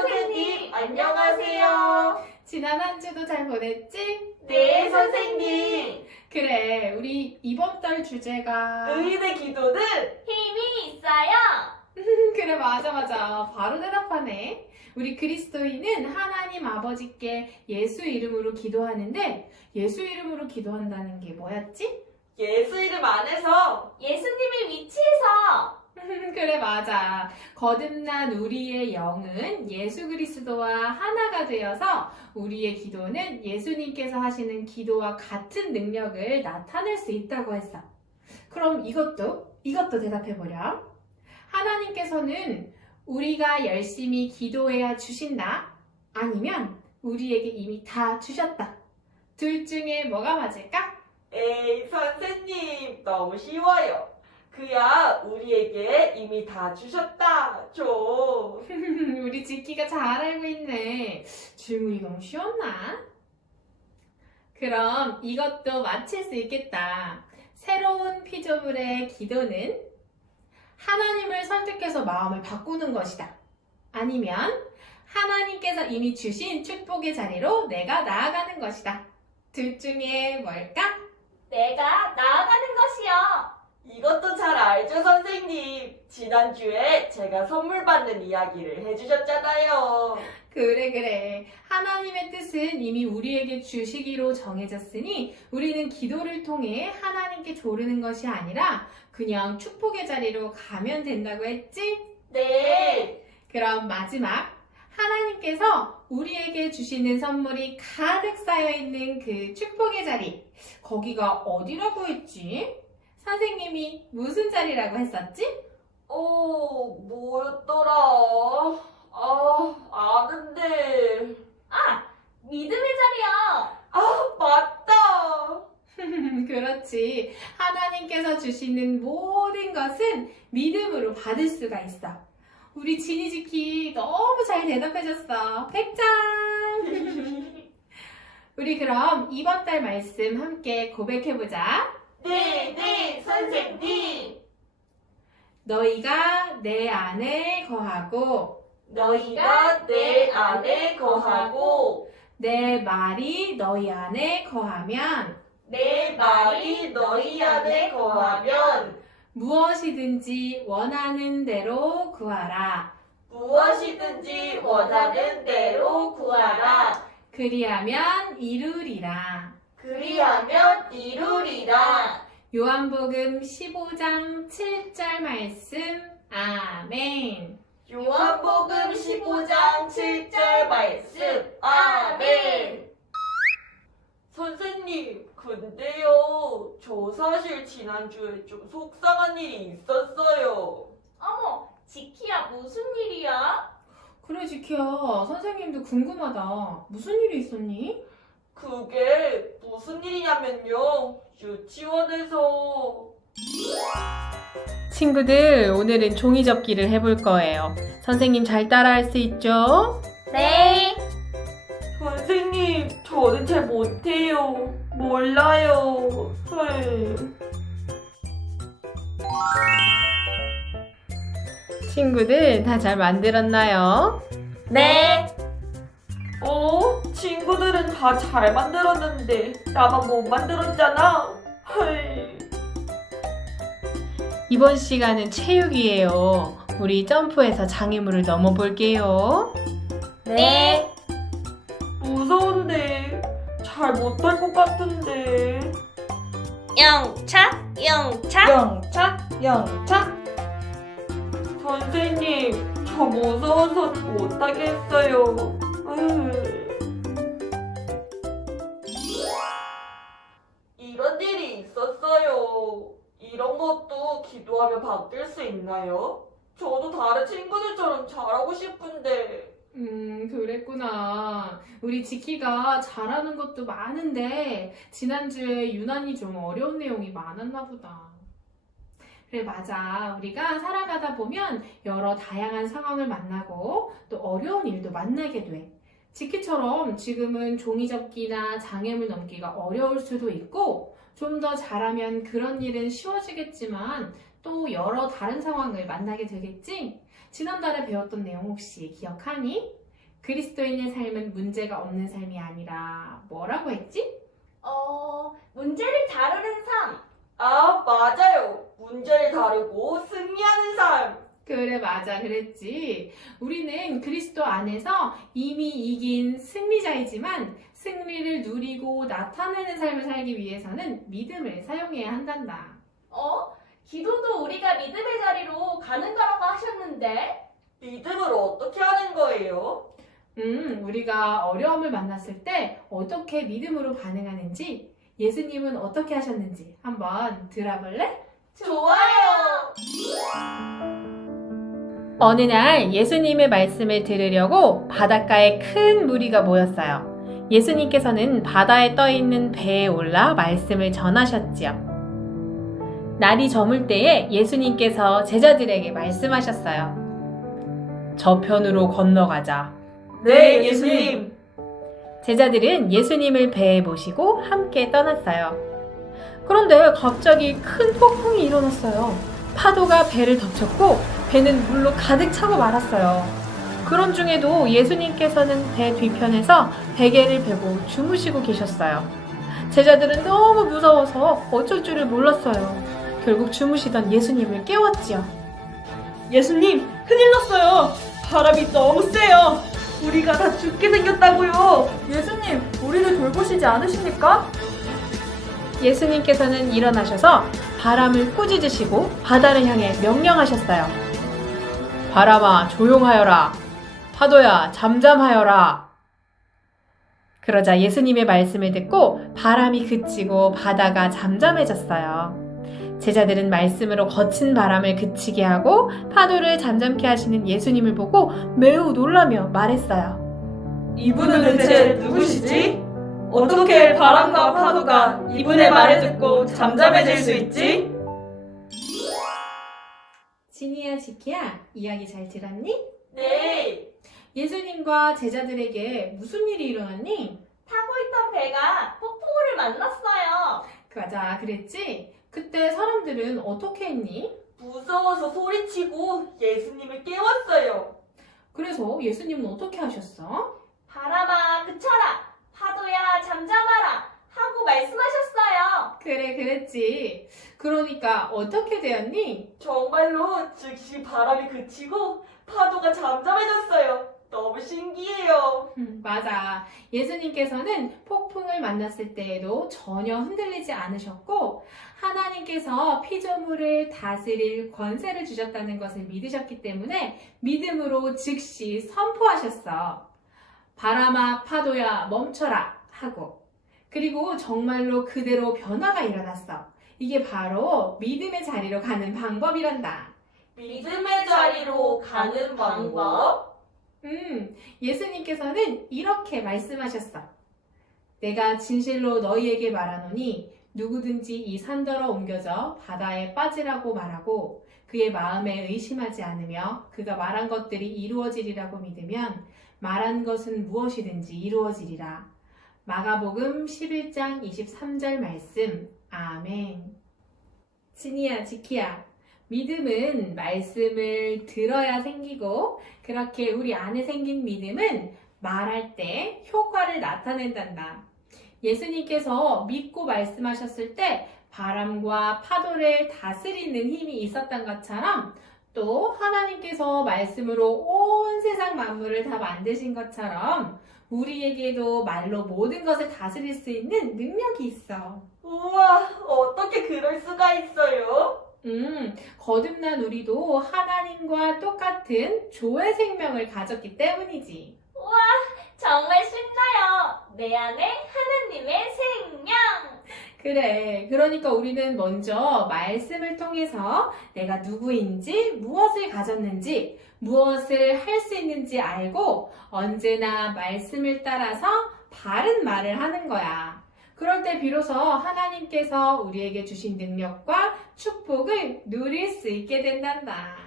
선생님, 안녕하세요. 지난 한 주도 잘 보냈지? 네, 선생님. 그래, 우리 이번 달 주제가 의인의 기도는 힘이 있어요. 그래, 맞아. 바로 대답하네. 우리 그리스도인은 하나님 아버지께 예수 이름으로 기도하는데 예수 이름으로 기도한다는 게 뭐였지? 예수 이름 안에서 예수님의 위치에서 그래, 맞아. 거듭난 우리의 영은 예수 그리스도와 하나가 되어서 우리의 기도는 예수님께서 하시는 기도와 같은 능력을 나타낼 수 있다고 했어. 그럼 이것도 대답해보렴. 하나님께서는 우리가 열심히 기도해야 주신다? 아니면 우리에게 이미 다 주셨다? 둘 중에 뭐가 맞을까? 에이, 선생님, 너무 쉬워요. 그야 우리에게 이미 다 주셨다. 죠. 우리 지키가 잘 알고 있네. 질문이 너무 쉬웠나? 그럼 이것도 맞힐 수 있겠다. 새로운 피조물의 기도는 하나님을 설득해서 마음을 바꾸는 것이다. 아니면 하나님께서 이미 주신 축복의 자리로 내가 나아가는 것이다. 둘 중에 뭘까? 내가 나아가는 것이요. 이것도 잘 알죠, 선생님. 지난주에 제가 선물 받는 이야기를 해주셨잖아요. 그래. 하나님의 뜻은 이미 우리에게 주시기로 정해졌으니 우리는 기도를 통해 하나님께 조르는 것이 아니라 그냥 축복의 자리로 가면 된다고 했지? 네. 그럼 마지막, 하나님께서 우리에게 주시는 선물이 가득 쌓여있는 그 축복의 자리, 거기가 어디라고 했지? 선생님이 무슨 자리라고 했었지? 뭐였더라? 아는데. 믿음의 자리요. 맞다. 그렇지. 하나님께서 주시는 모든 것은 믿음으로 받을 수가 있어. 우리 지니지키 너무 잘 대답해줬어. 100점! 우리 그럼 이번 달 말씀 함께 고백해보자. 네, 선생님. 너희가 내 안에 거하고 너희가 내 안에 거하고 내 말이 너희 안에 거하면 내 말이 너희 안에 거하면 무엇이든지 원하는 대로 구하라. 무엇이든지 원하는 대로 구하라. 그리하면 이루리라. 그리하면 이루리라. 요한복음 15장 7절 말씀. 아멘. 요한복음 15장 7절 말씀. 아멘. 선생님, 근데요, 저 사실 지난주에 좀 속상한 일이 있었어요. 어머, 지키야 무슨 일이야? 그래, 지키야. 선생님도 궁금하다. 무슨 일이 있었니? 그게 무슨 일이냐면요, 유치원에서 친구들, 오늘은 종이접기를 해볼 거예요. 선생님 잘 따라할 수 있죠? 네. 선생님, 저는 잘 못해요. 몰라요. 친구들 다 잘 만들었나요? 네. 친구들은 다 잘 만들었는데 나만 못 만들었잖아. 이번 시간은 체육이에요. 우리 점프해서 장애물을 넘어볼게요. 네. 무서운데 잘 못할 것 같은데. 영차. 영차. 선생님, 저 무서워서 못하겠어요. 이런 일이 있었어요. 이런 것도 기도하며 바뀔 수 있나요? 저도 다른 친구들처럼 잘하고 싶은데. 그랬구나. 우리 지키가 잘하는 것도 많은데 지난주에 유난히 좀 어려운 내용이 많았나 보다. 그래, 맞아. 우리가 살아가다 보면 여러 다양한 상황을 만나고 또 어려운 일도 만나게 돼. 지키처럼 지금은 종이접기나 장애물 넘기가 어려울 수도 있고 좀 더 잘하면 그런 일은 쉬워지겠지만 또 여러 다른 상황을 만나게 되겠지? 지난달에 배웠던 내용 혹시 기억하니? 그리스도인의 삶은 문제가 없는 삶이 아니라 뭐라고 했지? 문제를 다루는 삶. 아, 맞아요. 문제를 다루고 승리하는 삶. 그래, 맞아. 그랬지. 우리는 그리스도 안에서 이미 이긴 승리자이지만 승리를 누리고 나타내는 삶을 살기 위해서는 믿음을 사용해야 한단다. 기도도 우리가 믿음의 자리로 가는 거라고 하셨는데. 믿음을 어떻게 하는 거예요? 우리가 어려움을 만났을 때 어떻게 믿음으로 반응하는지, 예수님은 어떻게 하셨는지 한번 들어볼래? 좋아요. 어느 날 예수님의 말씀을 들으려고 바닷가에 큰 무리가 모였어요. 예수님께서는 바다에 떠 있는 배에 올라 말씀을 전하셨지요. 날이 저물 때에 예수님께서 제자들에게 말씀하셨어요. 저편으로 건너가자. 네, 예수님. 제자들은 예수님을 배에 모시고 함께 떠났어요. 그런데 갑자기 큰 폭풍이 일어났어요. 파도가 배를 덮쳤고 배는 물로 가득 차고 말았어요. 그런 중에도 예수님께서는 배 뒤편에서 베개를 베고 주무시고 계셨어요. 제자들은 너무 무서워서 어쩔 줄을 몰랐어요. 결국 주무시던 예수님을 깨웠지요. 예수님, 큰일 났어요. 바람이 너무 세요. 우리가 다 죽게 생겼다고요. 예수님, 우리를 돌보시지 않으십니까? 예수님께서는 일어나셔서 바람을 꾸짖으시고 바다를 향해 명령하셨어요. 바람아, 조용하여라. 파도야, 잠잠하여라. 그러자 예수님의 말씀을 듣고 바람이 그치고 바다가 잠잠해졌어요. 제자들은 말씀으로 거친 바람을 그치게 하고 파도를 잠잠케 하시는 예수님을 보고 매우 놀라며 말했어요. 이분은 대체 누구시지? 어떻게 바람과 파도가 이분의 말을 듣고 잠잠해질 수 있지? 진이야, 지키야, 이야기 잘 들었니? 네. 예수님과 제자들에게 무슨 일이 일어났니? 타고 있던 배가 폭풍우를 만났어요. 맞아, 그랬지? 그때 사람들은 어떻게 했니? 무서워서 소리치고 예수님을 깨웠어요. 그래서 예수님은 어떻게 하셨어? 바람아, 그쳐라. 파도야, 잠잠하라. 하고 말씀하셨어요. 그래, 그랬지. 그러니까 어떻게 되었니? 정말로 즉시 바람이 그치고 파도가 잠잠해졌어요. 너무 신기해요. 맞아. 예수님께서는 폭풍을 만났을 때에도 전혀 흔들리지 않으셨고 하나님께서 피조물을 다스릴 권세를 주셨다는 것을 믿으셨기 때문에 믿음으로 즉시 선포하셨어. 바람아, 파도야, 멈춰라 하고. 그리고 정말로 그대로 변화가 일어났어. 이게 바로 믿음의 자리로 가는 방법이란다. 믿음의 자리로 가는 방법? 예수님께서는 이렇게 말씀하셨어. 내가 진실로 너희에게 말하노니 누구든지 이 산더러 옮겨져 바다에 빠지라고 말하고 그의 마음에 의심하지 않으며 그가 말한 것들이 이루어지리라고 믿으면 말한 것은 무엇이든지 이루어지리라. 마가복음 11장 23절 말씀. 아멘. 진이야, 지키야. 믿음은 말씀을 들어야 생기고 그렇게 우리 안에 생긴 믿음은 말할 때 효과를 나타낸단다. 예수님께서 믿고 말씀하셨을 때 바람과 파도를 다스리는 힘이 있었던 것처럼 또 하나님께서 말씀으로 온 세상 만물을 다 만드신 것처럼 우리에게도 말로 모든 것을 다스릴 수 있는 능력이 있어. 우와, 어떻게 그럴 수가 있어요? 거듭난 우리도 하나님과 똑같은 조의 생명을 가졌기 때문이지. 정말 신나요. 내 안에 하나님의 생명. 그래. 그러니까 우리는 먼저 말씀을 통해서 내가 누구인지, 무엇을 가졌는지, 무엇을 할 수 있는지 알고 언제나 말씀을 따라서 바른 말을 하는 거야. 그럴 때 비로소 하나님께서 우리에게 주신 능력과 축복을 누릴 수 있게 된단다.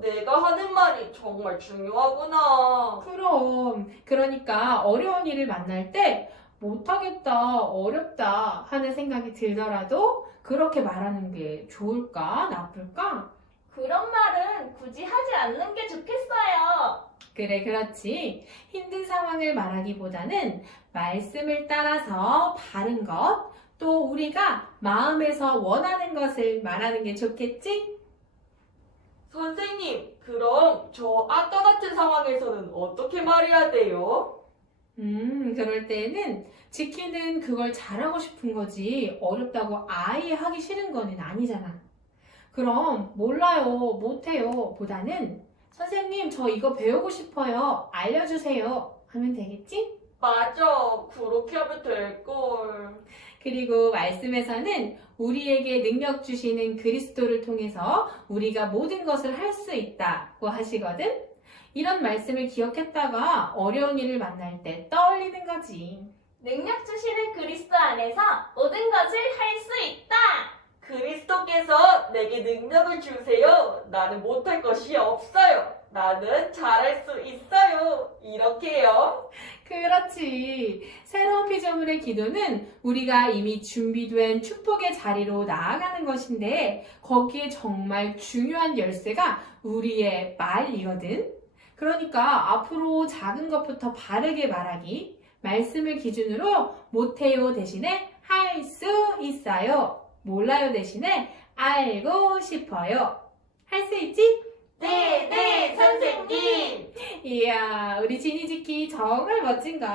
내가 하는 말이 정말 중요하구나. 그럼. 그러니까 어려운 일을 만날 때 못하겠다, 어렵다 하는 생각이 들더라도 그렇게 말하는 게 좋을까, 나쁠까? 그런 말은 굳이 하지 않는 게 좋겠어요. 그래, 그렇지. 힘든 상황을 말하기보다는 말씀을 따라서 바른 것, 또 우리가 마음에서 원하는 것을 말하는 게 좋겠지? 선생님, 그럼 저 아까 같은 상황에서는 어떻게 말해야 돼요? 그럴 때는 지키는 그걸 잘하고 싶은 거지 어렵다고 아예 하기 싫은 거는 아니잖아. 그럼 몰라요, 못해요 보다는 선생님 저 이거 배우고 싶어요. 알려주세요 하면 되겠지? 맞아, 그렇게 하면 될걸. 그리고 말씀에서는 우리에게 능력 주시는 그리스도를 통해서 우리가 모든 것을 할 수 있다고 하시거든? 이런 말씀을 기억했다가 어려운 일을 만날 때 떠올리는 거지. 능력 주시는 그리스도 안에서 모든 것을 할 수 있다. 그리스도께서 내게 능력을 주세요. 나는 못할 것이 없어요. 나는 잘할 수 있어요. 이렇게요. 그렇지. 새로운 피조물의 기도는 우리가 이미 준비된 축복의 자리로 나아가는 것인데 거기에 정말 중요한 열쇠가 우리의 말이거든. 그러니까 앞으로 작은 것부터 바르게 말하기, 말씀을 기준으로 못해요 대신에 할 수 있어요, 몰라요 대신에 알고 싶어요. 할 수 있지? 네, 선생님. 이야, 우리 지니지키 정말 멋진걸?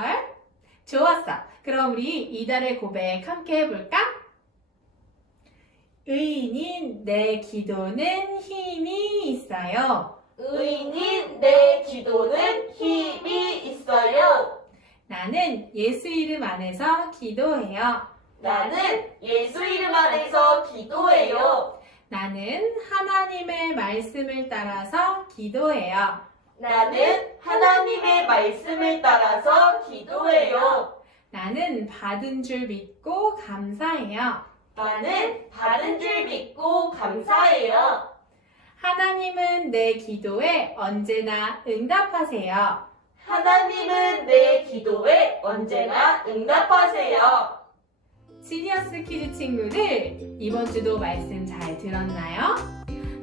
좋았어. 그럼 우리 이달의 고백 함께 해볼까? 의인인 내 기도는 힘이 있어요. 의인인 내 기도는 힘이 있어요. 나는 예수 이름 안에서 기도해요. 나는 예수 이름 안에서 기도해요. 나는 하나님의 말씀을 따라서 기도해요. 나는 하나님의 말씀을 따라서 기도해요. 나는 받은 줄 믿고 감사해요. 나는 받은 줄 믿고 감사해요. 하나님은 내 기도에 언제나 응답하세요. 하나님은 내 기도에 언제나 응답하세요. 지니어스 키즈 친구들, 이번 주도 말씀 잘 들었나요?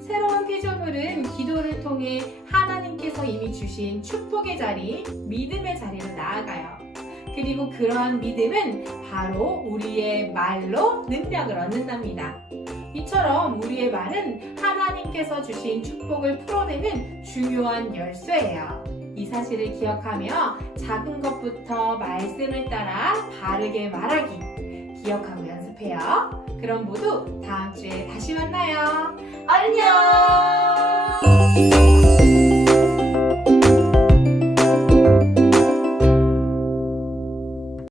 새로운 피조물은 기도를 통해 하나님께서 이미 주신 축복의 자리, 믿음의 자리로 나아가요. 그리고 그러한 믿음은 바로 우리의 말로 능력을 얻는답니다. 이처럼 우리의 말은 하나님께서 주신 축복을 풀어내는 중요한 열쇠예요. 이 사실을 기억하며 작은 것부터 말씀을 따라 바르게 말하기 기억하고 연습해요. 그럼 모두 다음 주에 다시 만나요. 안녕!